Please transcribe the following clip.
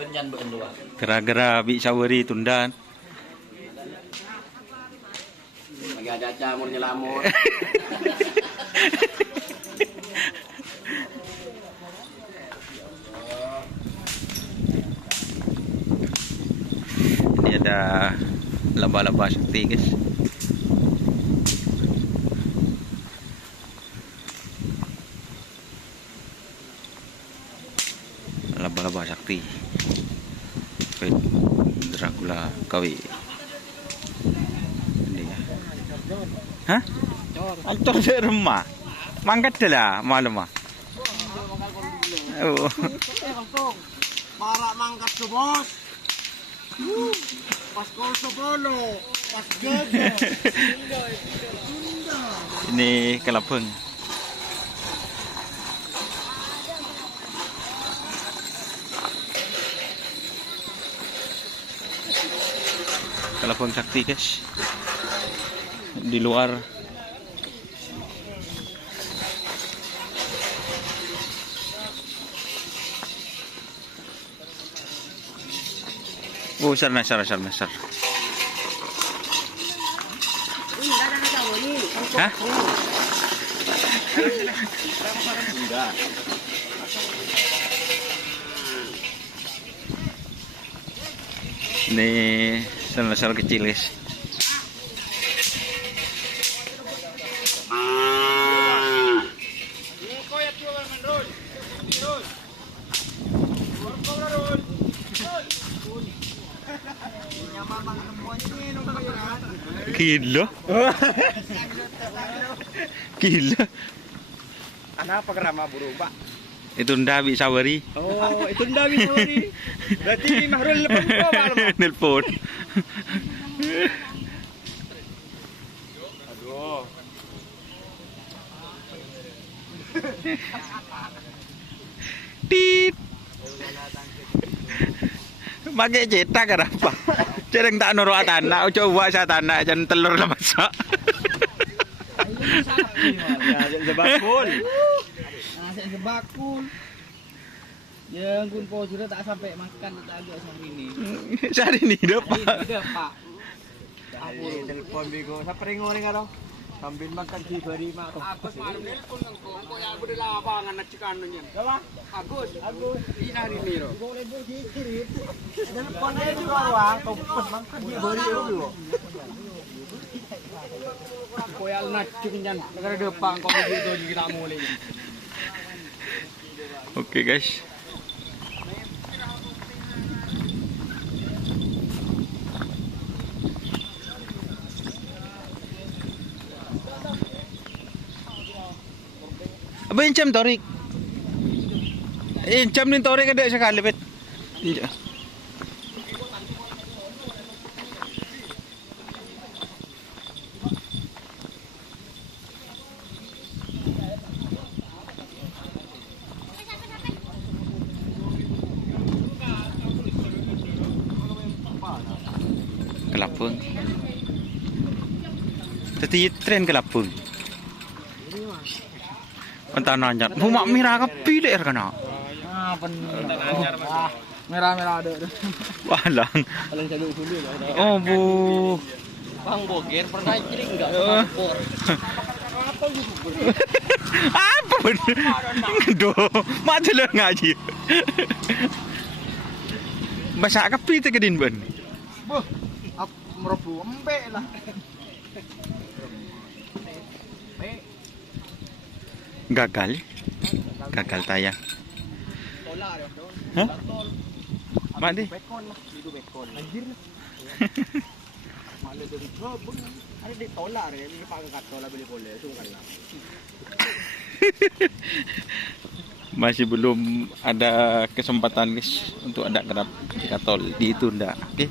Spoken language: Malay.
Benyan berdua. Gara-gara bi saweri tundan. Lagi ada camur nyelamur. Ini ada laba-laba sakti, guys. Laba-laba sakti. Pet Dracula kawi. Ini ya. Hah? Ancor di rumah. Mangkat dah malam ah. Oh. Marak mangkat tuh bos. Pas kau sebolo, pas gede. Ini kelapeng. Kelapeng sakti, guys. Di luar. Oh, sar. Hah? Enggak. Ini sel-sel kecil, guys. Gila. Gila. Anak apa kerama burung, Pak? Itu ndawi saweri. Oh, itu ndawi saweri. Berarti Mahrul nelpon ko, Pak. Nelpon. Aduh. Tit. Pakai cetak kan apa? Cereng tak noro tanah, coba saya tanah jangan telur lah masak. Sebakul. Nasi sebakul. Yang kun po sudah tak sampai makan tak agak sehari ini. Sehari ini dah Pak. Tidak Pak. Aku telepon bego. Siapa ngoreng atau? Sambil makan di hari mak. Agus malam telepon engko. Engko ya udah lapangan nak cikan nya. Siapa? Agus. Ini hari ini ro. Boleh dikirim. Telepon aja di bawah. Kau makan di hari itu. Koyal nak cikan negara depan kau begitu kita mulai. Oke, guys. Apa incam torik? Incam ni torik ada sekali bet. Iya. Kelapung. Tadi tren kelapung. Pentananya, rumah merah kapi deh kana. Ah, merah ada. Walang. Paling saya dulu lah. Oh bu. Bang Boger pernah jadi enggak bor. Apa gitu? Apa bener? Doh, mati lah ngaji. Masak kapi tu kedin ben. Boh, ap merobu empe lah. Gagal tayang. Tolar ya. Hah? Mandi. Bekon lah, itu bekon. Anjir lah. Malu dari trouble. Ada di tolar ya, ini pangkat tolar beli boleh, sungkan lah. Masih belum ada kesempatan, guys, untuk ada kerap katol ditunda. Oke.